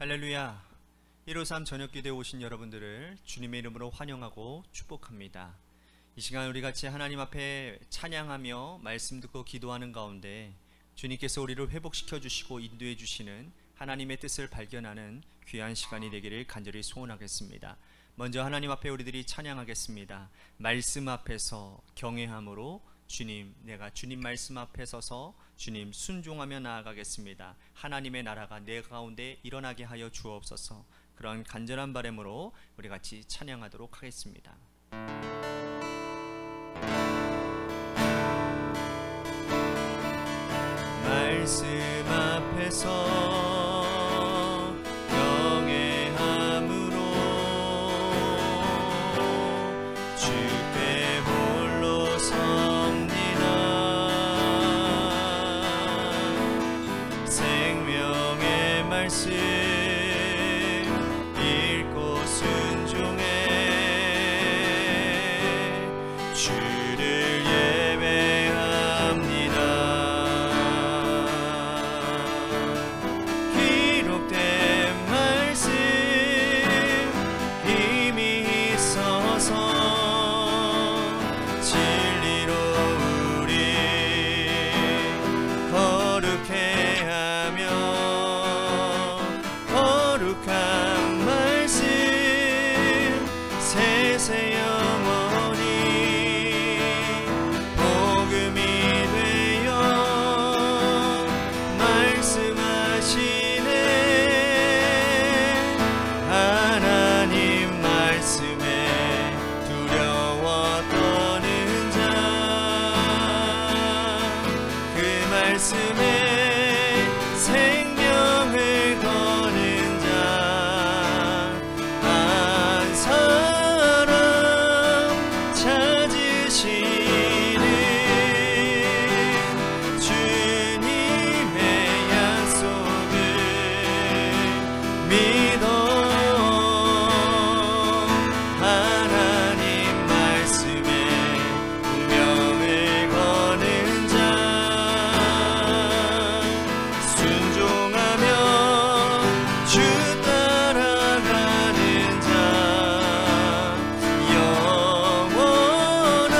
할렐루야. 153 저녁기도에 오신 여러분들을 주님의 이름으로 환영하고 축복합니다. 이 시간 우리 같이 하나님 앞에 찬양하며 말씀 듣고 기도하는 가운데 주님께서 우리를 회복시켜 주시고 인도해 주시는 하나님의 뜻을 발견하는 귀한 시간이 되기를 간절히 소원하겠습니다. 먼저 하나님 앞에 우리들이 찬양하겠습니다. 말씀 앞에서 경외함으로 주님, 내가 주님 말씀 앞에 서서 주님 순종하며 나아가겠습니다. 하나님의 나라가 내 가운데 일어나게 하여 주옵소서. 그런 간절한 바람으로 우리 같이 찬양하도록 하겠습니다. 말씀 앞에서 읽고 순종해 주를 예배합니다. 기록된 말씀 힘이 있어서 진리로 우리 거룩해 하며 거룩한 말씀 세세 영원히 복음이 되어 말씀하시네. 하나님 말씀에 두려워 떠는 자 그 말씀에 생명을 거는 자 한 사람 찾으시는 주님의 약속을 믿어 하나님 말씀에 운명을 거는 자 순종하며 주 따라가는 자 영원한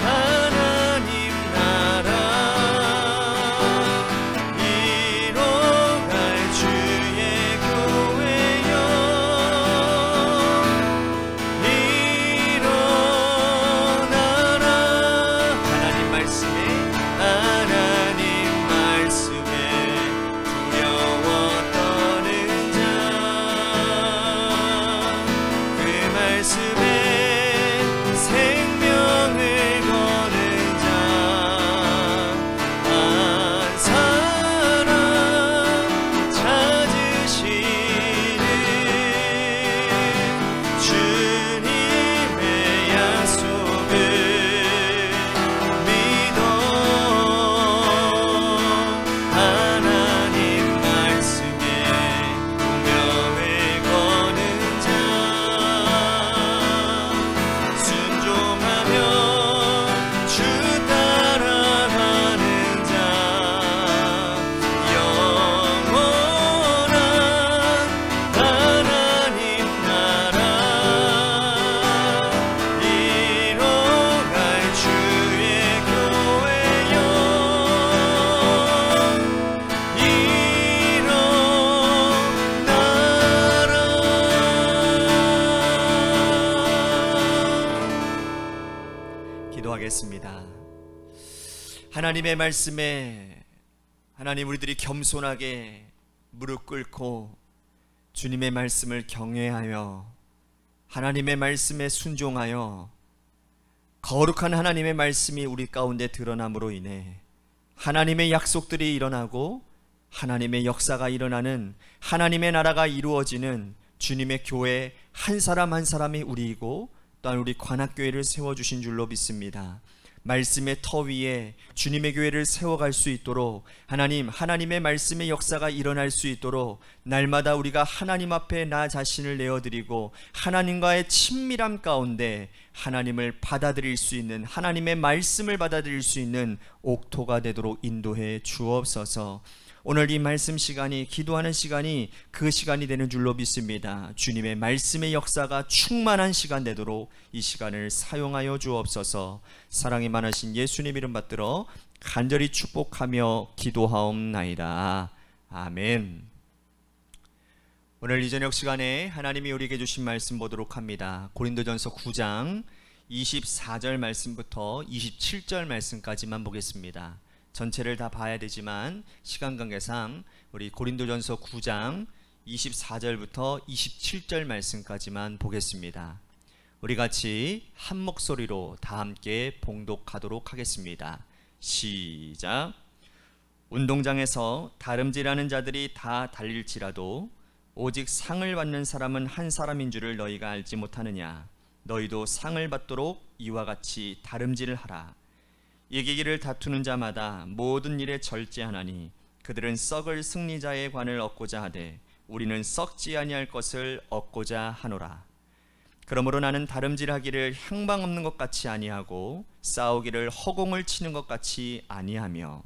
하나님 나라 이뤄갈 주의 교회여 일어나라. 하나님 말씀에 두려워 떠는 자 그 말씀에 생명을 거는 자 한 사람 찾으시는 주님의 약속을 믿어 하나님 말씀에 운명을 거는 자 순종하며 주 따라가는 자 영원한 하나님 나라 이뤄갈 주의 교회여 일어나라. 기도하겠습니다. 하나님의 말씀에 하나님 우리들이 겸손하게 무릎 꿇고 주님의 말씀을 경외하여 하나님의 말씀에 순종하여 거룩한 하나님의 말씀이 우리 가운데 드러남으로 인해 하나님의 약속들이 일어나고 하나님의 역사가 일어나는 하나님의 나라가 이루어지는 주님의 교회 한 사람 한 사람이 우리이고 또한 우리 관악교회를 세워주신 줄로 믿습니다. 말씀의 터 위에 주님의 교회를 세워갈 수 있도록 하나님의 말씀의 역사가 일어날 수 있도록 날마다 우리가 하나님 앞에 나 자신을 내어드리고 하나님과의 친밀함 가운데 하나님을 받아들일 수 있는, 하나님의 말씀을 받아들일 수 있는 옥토가 되도록 인도해 주옵소서. 오늘 이 말씀 시간이, 기도하는 시간이 그 시간이 되는 줄로 믿습니다. 주님의 말씀의 역사가 충만한 시간 되도록 이 시간을 사용하여 주옵소서. 사랑이 많으신 예수님 이름 받들어 간절히 축복하며 기도하옵나이다. 아멘. 오늘 이 저녁 시간에 하나님이 우리에게 주신 말씀 보도록 합니다. 고린도전서 9장 24절 말씀부터 27절 말씀까지만 보겠습니다. 전체를 다 봐야 되지만 시간 관계상 우리 고린도전서 9장 24절부터 27절 말씀까지만 보겠습니다. 우리 같이 한 목소리로 다 함께 봉독하도록 하겠습니다. 시작. 운동장에서 다름질하는 자들이 다 달릴지라도 오직 상을 받는 사람은 한 사람인 줄을 너희가 알지 못하느냐. 너희도 상을 받도록 이와 같이 다름질을 하라. 이기기를 다투는 자마다 모든 일에 절제하나니 그들은 썩을 승리자의 관을 얻고자 하되 우리는 썩지 아니할 것을 얻고자 하노라. 그러므로 나는 다름질하기를 향방 없는 것 같이 아니하고 싸우기를 허공을 치는 것 같이 아니하며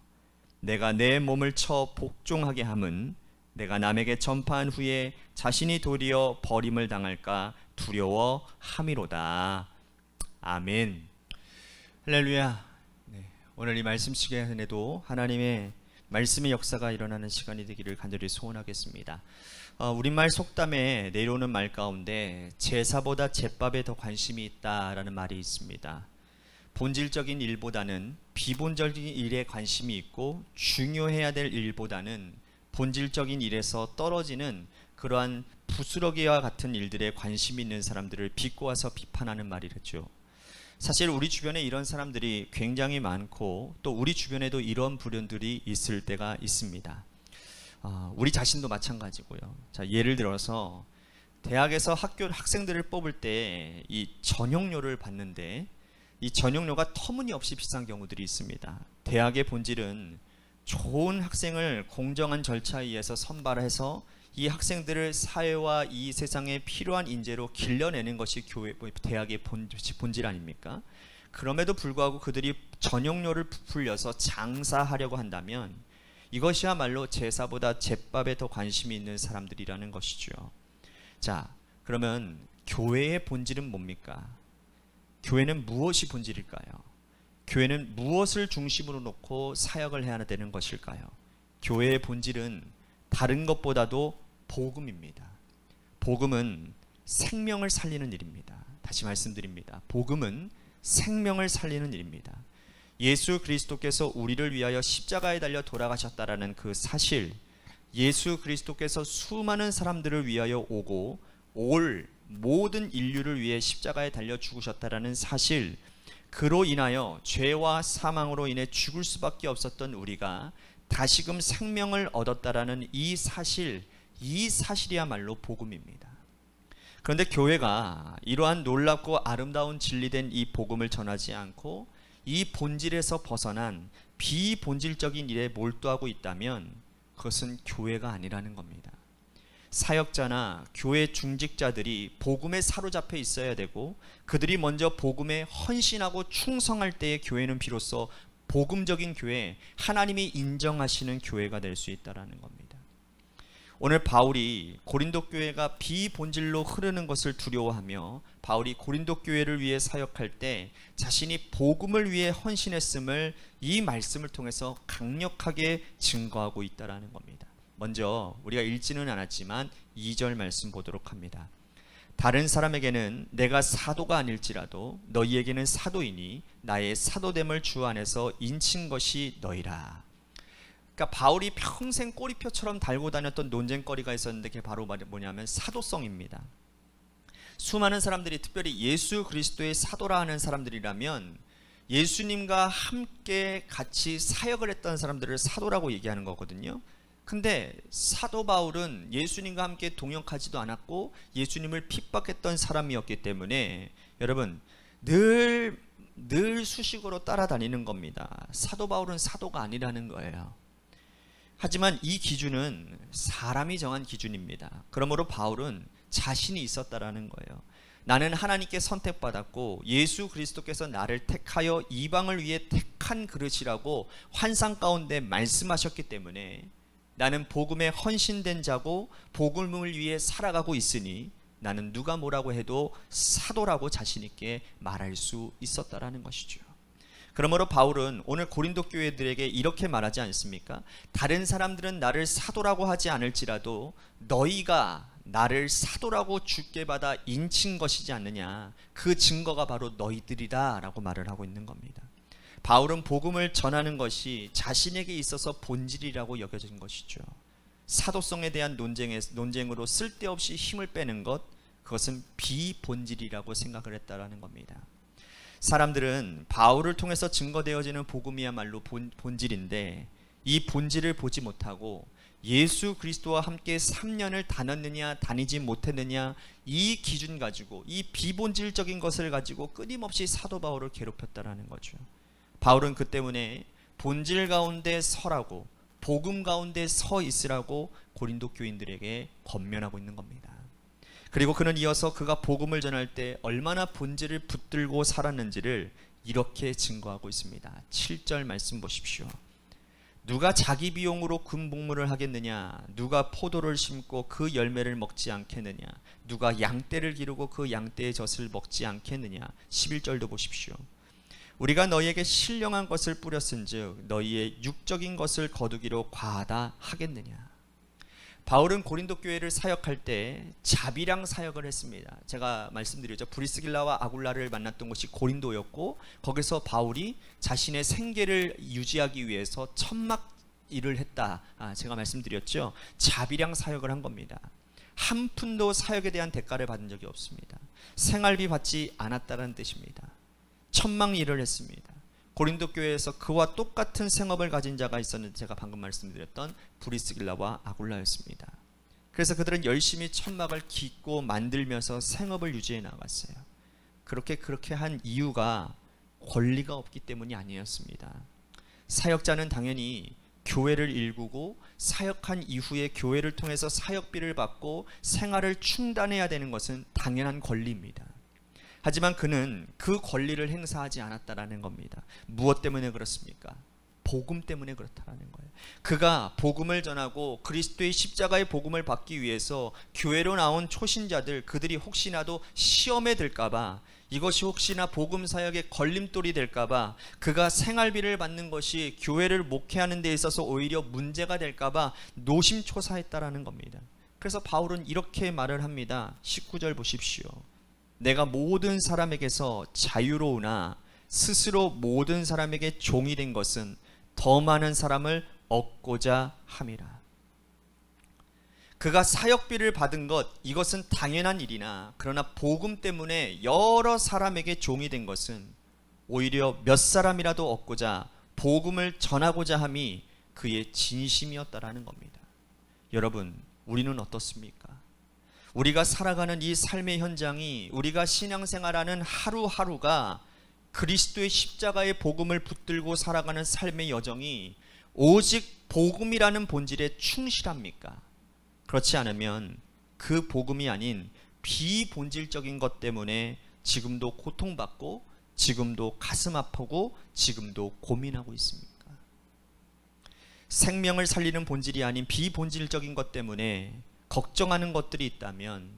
내가 내 몸을 쳐 복종하게 함은 내가 남에게 전파한 후에 자신이 도리어 버림을 당할까 두려워함이로다. 아멘. 할렐루야. 오늘 이 말씀 시간에도 하나님의 말씀의 역사가 일어나는 시간이 되기를 간절히 소원하겠습니다. 우리말 속담에 내려오는 말 가운데 제사보다 제밥에 더 관심이 있다라는 말이 있습니다. 본질적인 일보다는 비본질적인 일에 관심이 있고 중요해야 될 일보다는 본질적인 일에서 떨어지는 그러한 부스러기와 같은 일들에 관심이 있는 사람들을 비꼬아서 비판하는 말이랬죠. 사실 우리 주변에 이런 사람들이 굉장히 많고 또 우리 주변에도 이런 불륜들이 있을 때가 있습니다. 우리 자신도 마찬가지고요. 자, 예를 들어서 대학에서 학생들을 뽑을 때 이 전형료를 받는데 이 전형료가 터무니없이 비싼 경우들이 있습니다. 대학의 본질은 좋은 학생을 공정한 절차에 의해서 선발해서 이 학생들을 사회와 이 세상에 필요한 인재로 길러내는 것이 대학의 본질 아닙니까? 그럼에도 불구하고 그들이 전형료를 부풀려서 장사하려고 한다면 이것이야말로 제사보다 제밥에 더 관심이 있는 사람들이라는 것이죠. 자, 그러면 교회의 본질은 뭡니까? 교회는 무엇이 본질일까요? 교회는 무엇을 중심으로 놓고 사역을 해야 되는 것일까요? 교회의 본질은 다른 것보다도 복음입니다. 복음은 생명을 살리는 일입니다. 다시 말씀드립니다. 복음은 생명을 살리는 일입니다. 예수 그리스도께서 우리를 위하여 십자가에 달려 돌아가셨다라는 그 사실, 예수 그리스도께서 수많은 사람들을 위하여 오고 올 모든 인류를 위해 십자가에 달려 죽으셨다라는 사실, 그로 인하여 죄와 사망으로 인해 죽을 수밖에 없었던 우리가 다시금 생명을 얻었다라는 이 사실이야말로 복음입니다. 그런데 교회가 이러한 놀랍고 아름다운 진리된 이 복음을 전하지 않고 이 본질에서 벗어난 비본질적인 일에 몰두하고 있다면 그것은 교회가 아니라는 겁니다. 사역자나 교회 중직자들이 복음에 사로잡혀 있어야 되고 그들이 먼저 복음에 헌신하고 충성할 때의 교회는 비로소 복음적인 교회, 하나님이 인정하시는 교회가 될 수 있다는 겁니다. 오늘 바울이 고린도 교회가 비본질로 흐르는 것을 두려워하며 바울이 고린도 교회를 위해 사역할 때 자신이 복음을 위해 헌신했음을 이 말씀을 통해서 강력하게 증거하고 있다는 겁니다. 먼저 우리가 읽지는 않았지만 2절 말씀 보도록 합니다. 다른 사람에게는 내가 사도가 아닐지라도 너희에게는 사도이니 나의 사도됨을 주 안에서 인친 것이 너희라. 그러니까 바울이 평생 꼬리표처럼 달고 다녔던 논쟁거리가 있었는데 그게 바로 뭐냐면 사도성입니다. 수많은 사람들이 특별히 예수 그리스도의 사도라 하는 사람들이라면 예수님과 함께 같이 사역을 했던 사람들을 사도라고 얘기하는 거거든요. 근데 사도 바울은 예수님과 함께 동역하지도 않았고 예수님을 핍박했던 사람이었기 때문에 여러분 늘 수식어로 따라다니는 겁니다. 사도 바울은 사도가 아니라는 거예요. 하지만 이 기준은 사람이 정한 기준입니다. 그러므로 바울은 자신이 있었다라는 거예요. 나는 하나님께 선택받았고 예수 그리스도께서 나를 택하여 이방을 위해 택한 그릇이라고 환상 가운데 말씀하셨기 때문에 나는 복음에 헌신된 자고 복음을 위해 살아가고 있으니 나는 누가 뭐라고 해도 사도라고 자신 있게 말할 수 있었다라는 것이죠. 그러므로 바울은 오늘 고린도 교회들에게 이렇게 말하지 않습니까? 다른 사람들은 나를 사도라고 하지 않을지라도 너희가 나를 사도라고 주께 받아 인친 것이지 않느냐, 그 증거가 바로 너희들이다 라고 말을 하고 있는 겁니다. 바울은 복음을 전하는 것이 자신에게 있어서 본질이라고 여겨진 것이죠. 사도성에 대한 논쟁으로 쓸데없이 힘을 빼는 것, 그것은 비본질이라고 생각을 했다라는 겁니다. 사람들은 바울을 통해서 증거되어지는 복음이야말로 본질인데, 이 본질을 보지 못하고 예수 그리스도와 함께 3년을 다녔느냐 다니지 못했느냐, 이 기준 가지고, 이 비본질적인 것을 가지고 끊임없이 사도 바울을 괴롭혔다라는 거죠. 바울은 그 때문에 본질 가운데 서라고, 복음 가운데 서 있으라고 고린도 교인들에게 권면하고 있는 겁니다. 그리고 그는 이어서 그가 복음을 전할 때 얼마나 본질을 붙들고 살았는지를 이렇게 증거하고 있습니다. 7절 말씀 보십시오. 누가 자기 비용으로 금복물을 하겠느냐? 누가 포도를 심고 그 열매를 먹지 않겠느냐? 누가 양떼를 기르고 그 양떼의 젖을 먹지 않겠느냐? 11절도 보십시오. 우리가 너희에게 신령한 것을 뿌렸은즉 너희의 육적인 것을 거두기로 과하다 하겠느냐? 바울은 고린도 교회를 사역할 때 자비랑 사역을 했습니다. 제가 말씀드렸죠. 브리스길라와 아굴라를 만났던 곳이 고린도였고, 거기서 바울이 자신의 생계를 유지하기 위해서 천막 일을 했다. 제가 말씀드렸죠. 자비랑 사역을 한 겁니다. 한 푼도 사역에 대한 대가를 받은 적이 없습니다. 생활비 받지 않았다는 뜻입니다. 천막 일을 했습니다. 고린도 교회에서 그와 똑같은 생업을 가진 자가 있었는데, 제가 방금 말씀드렸던 브리스길라와 아굴라였습니다. 그래서 그들은 열심히 천막을 깃고 만들면서 생업을 유지해 나갔어요. 그렇게 한 이유가 권리가 없기 때문이 아니었습니다. 사역자는 당연히 교회를 일구고 사역한 이후에 교회를 통해서 사역비를 받고 생활을 충당해야 되는 것은 당연한 권리입니다. 하지만 그는 그 권리를 행사하지 않았다라는 겁니다. 무엇 때문에 그렇습니까? 복음 때문에 그렇다라는 거예요. 그가 복음을 전하고 그리스도의 십자가의 복음을 받기 위해서 교회로 나온 초신자들, 그들이 혹시나도 시험에 들까봐, 이것이 혹시나 복음 사역의 걸림돌이 될까봐, 그가 생활비를 받는 것이 교회를 목회하는 데 있어서 오히려 문제가 될까봐 노심초사했다라는 겁니다. 그래서 바울은 이렇게 말을 합니다. 19절 보십시오. 내가 모든 사람에게서 자유로우나 스스로 모든 사람에게 종이 된 것은 더 많은 사람을 얻고자 함이라. 그가 사역비를 받은 것, 이것은 당연한 일이나, 그러나 복음 때문에 여러 사람에게 종이 된 것은 오히려 몇 사람이라도 얻고자, 복음을 전하고자 함이 그의 진심이었다라는 겁니다. 여러분, 우리는 어떻습니까? 우리가 살아가는 이 삶의 현장이, 우리가 신앙생활하는 하루하루가 그리스도의 십자가의 복음을 붙들고 살아가는 삶의 여정이 오직 복음이라는 본질에 충실합니까? 그렇지 않으면 그 복음이 아닌 비본질적인 것 때문에 지금도 고통받고, 지금도 가슴 아프고, 지금도 고민하고 있습니까? 생명을 살리는 본질이 아닌 비본질적인 것 때문에 걱정하는 것들이 있다면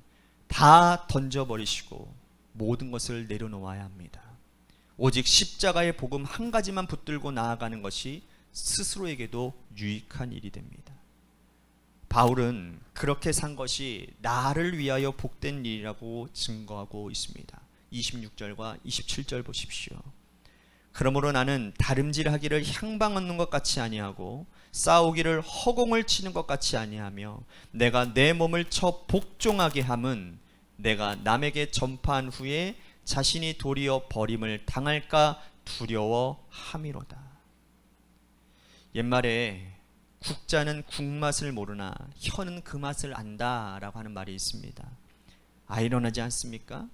다 던져버리시고 모든 것을 내려놓아야 합니다. 오직 십자가의 복음 한 가지만 붙들고 나아가는 것이 스스로에게도 유익한 일이 됩니다. 바울은 그렇게 산 것이 나를 위하여 복된 일이라고 증거하고 있습니다. 26절과 27절 보십시오. 그러므로 나는 다름질하기를 향방 얻는 것 같이 아니하고 싸우기를 허공을 치는 것 같이 아니하며 내가 내 몸을 쳐 복종하게 함은 내가 남에게 전파한 후에 자신이 도리어 버림을 당할까 두려워함이로다. 옛말에 국자는 국맛을 모르나 혀는 그 맛을 안다 라고 하는 말이 있습니다. 아이러니하지 않습니까?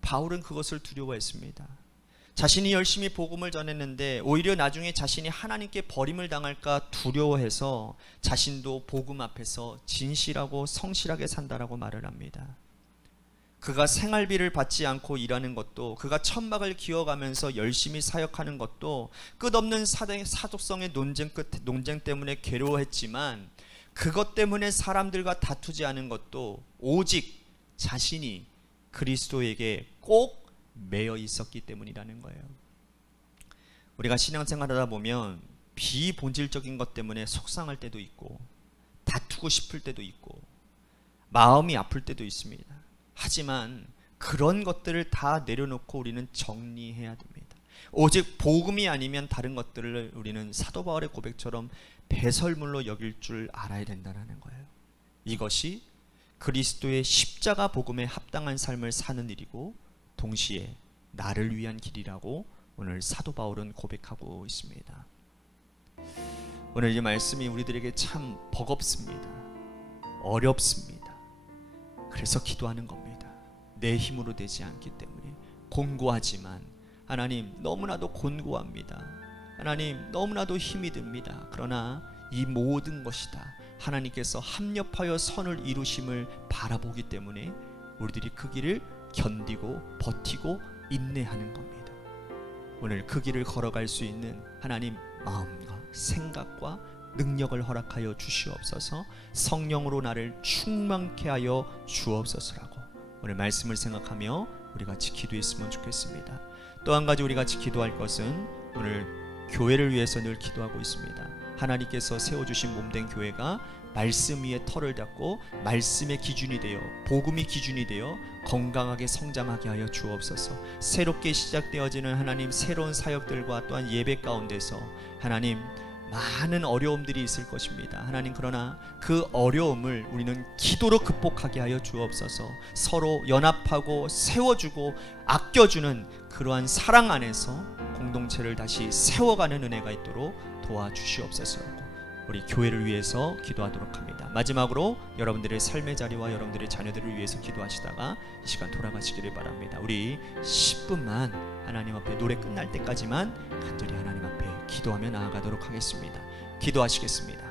바울은 그것을 두려워했습니다. 자신이 열심히 복음을 전했는데 오히려 나중에 자신이 하나님께 버림을 당할까 두려워해서 자신도 복음 앞에서 진실하고 성실하게 산다라고 말을 합니다. 그가 생활비를 받지 않고 일하는 것도, 그가 천막을 기어가면서 열심히 사역하는 것도 끝없는 사독성의 논쟁 때문에 괴로워했지만, 그것 때문에 사람들과 다투지 않은 것도 오직 자신이 그리스도에게 꼭 매여 있었기 때문이라는 거예요. 우리가 신앙생활하다 보면 비본질적인 것 때문에 속상할 때도 있고, 다투고 싶을 때도 있고, 마음이 아플 때도 있습니다. 하지만 그런 것들을 다 내려놓고 우리는 정리해야 됩니다. 오직 복음이 아니면 다른 것들을 우리는 사도 바울의 고백처럼 배설물로 여길 줄 알아야 된다는 거예요. 이것이 그리스도의 십자가 복음에 합당한 삶을 사는 일이고, 동시에 나를 위한 길이라고 오늘 사도 바울은 고백하고 있습니다. 오늘 이 말씀이 우리들에게 참 버겁습니다. 어렵습니다. 그래서 기도하는 겁니다. 내 힘으로 되지 않기 때문에 곤고하지만, 하나님 너무나도 곤고합니다. 하나님 너무나도 힘이 듭니다. 그러나 이 모든 것이 다 하나님께서 합력하여 선을 이루심을 바라보기 때문에 우리들이 그 길을 견디고 버티고 인내하는 겁니다. 오늘 그 길을 걸어갈 수 있는 하나님 마음과 생각과 능력을 허락하여 주시옵소서. 성령으로 나를 충만케 하여 주옵소서라고 오늘 말씀을 생각하며 우리 같이 기도했으면 좋겠습니다. 또 한 가지 우리 같이 기도할 것은, 오늘 교회를 위해서 늘 기도하고 있습니다. 하나님께서 세워주신 몸된 교회가 말씀 위에 털을 닫고 말씀의 기준이 되어, 복음이 기준이 되어 건강하게 성장하게 하여 주옵소서. 새롭게 시작되어지는 하나님 새로운 사역들과 또한 예배 가운데서 하나님 많은 어려움들이 있을 것입니다. 하나님, 그러나 그 어려움을 우리는 기도로 극복하게 하여 주옵소서. 서로 연합하고 세워주고 아껴주는 그러한 사랑 안에서 공동체를 다시 세워가는 은혜가 있도록 도와주시옵소서. 우리 교회를 위해서 기도하도록 합니다. 마지막으로 여러분들의 삶의 자리와 여러분들의 자녀들을 위해서 기도하시다가 이 시간 돌아가시기를 바랍니다. 우리 10분만 하나님 앞에 노래 끝날 때까지만 간절히 하나님 앞에 기도하며 나아가도록 하겠습니다. 기도하시겠습니다.